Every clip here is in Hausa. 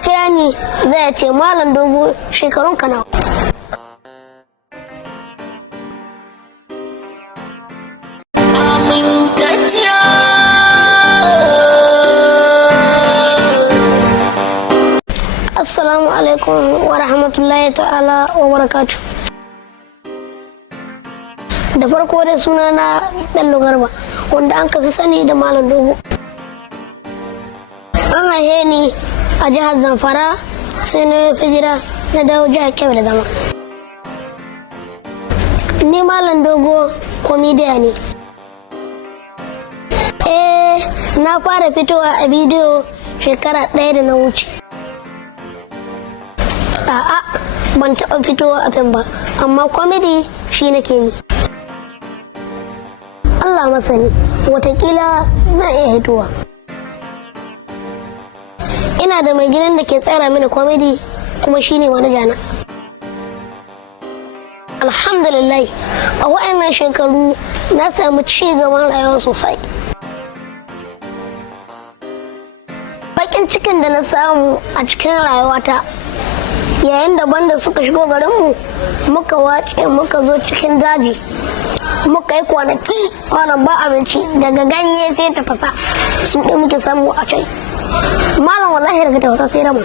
kira ni zai ce malam dogo shekarun ka nawa. Assalamu alaikum wa rahmatullahi ta'ala wa barakatuh. Da farko dai suna na Bello Garba wanda an kafi sani da Malam Dogo. An haife ni a jihar Zamfara sai na hijira na dawo jihar Kebbi da zama. Ni Malam Dogo komediya ne. Na fara fitowa a bidiyo shekara 1 da na wuce. A'a, ban taɓa fitowa a fim ba, amma komedi shi nake yi. Allah masani, watakila zan iya hitowa. Ina da mai gidan da ke tsara mini komedi kuma shi ne manajana. Alhamdulillah, a wa'annan shekaru na samu ci gaban rayuwa sosai. Bakin cikin da na samu a cikin rayuwata yayin da banda suka shigo garinmu muka wace muka zo cikin daji muka yi kwanaki malam ba abinci daga ganye sai tafasa su ɗin muke samu a can malam wallahi daga tafasa sai rama.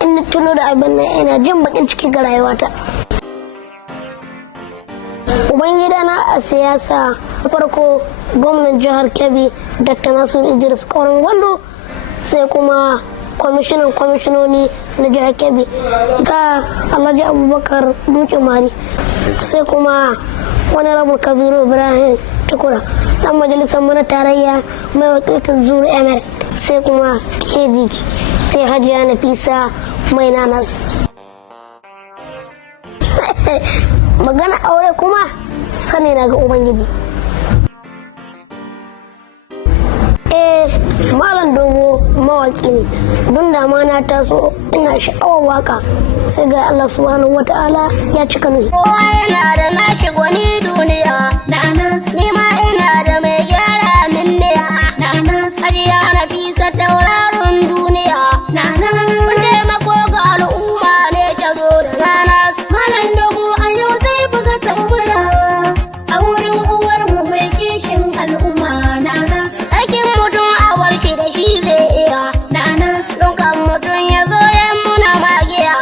In tuno da abin nan ina jin bakin ciki ga rayuwata. Ubangidana a siyasa farko gwamnan jihar Kebbi Dr. Nasiru Idris Kauran Gwando, sai kuma kwamishinoni na jihar Kebbi ta Alhaji Abubakar Dutse Mari, sai kuma wani rabu Kabiru Ibrahim Tukura dan majalisar mana tarayya mai wakiltar Zuru Emirate, sai kuma KBG, sai Hajiya Nafisa mai nanas. Magana aure kuma sani na ga Ubangiji. Malam Dogo mawaki ne, don da ma na taso ina sha'awar waka sai ga Allah subhanahu wata'ala ya cika nuhi. Kowa yana da naki gwani duniya, ni ma ina da mai gyara min ne, Hajiya Nafisa tauraron duniya, kun taimako ga al'umma ne ta zo da rana. Malam Dogo a yau sai buga tambura a wurin uwar mu mai kishin al'umma na nas. Aikin mutum a warke da shi zai iya, dukan mutum ya zo ya muna magiya,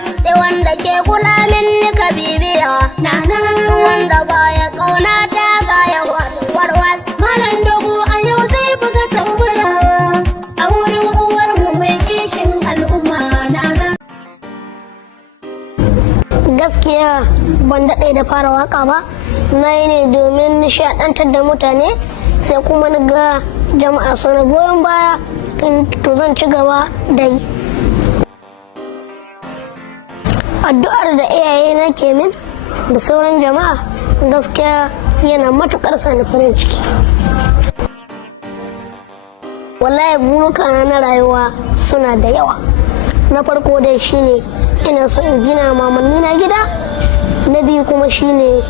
sai wanda ke kula min nika bibiya, wanda baya kauna ta gaya warwar. Malam Dogo a yau sai buga tambura a wurin uwar mu mai kishin al'umma na nas. Gaskiya ban daɗe da fara waka ba, na yi ne domin nishaɗantar da mutane, sai kuma na ga jama'a suna goyon baya, to zan ci gaba da yi. Addu'ar da iyaye na ke min da sauran jama'a gaskiya yana matuƙar sani farin ciki. Wallahi burukana na rayuwa suna da yawa. Na farko dai shine ina so in gina mamanni na gida, na biyu kuma shine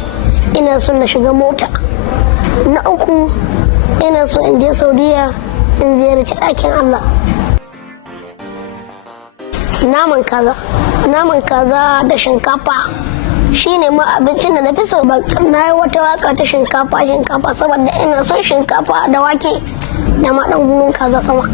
ina so na shiga mota, na uku ina so in je Saudiya in ziyarci ɗakin Allah. Naman kaza da shinkafa shine ma abincin da na fi so. Na yi wata waka ta shinkafa saboda ina son shinkafa da wake da ma ɗan gurun kaza sama.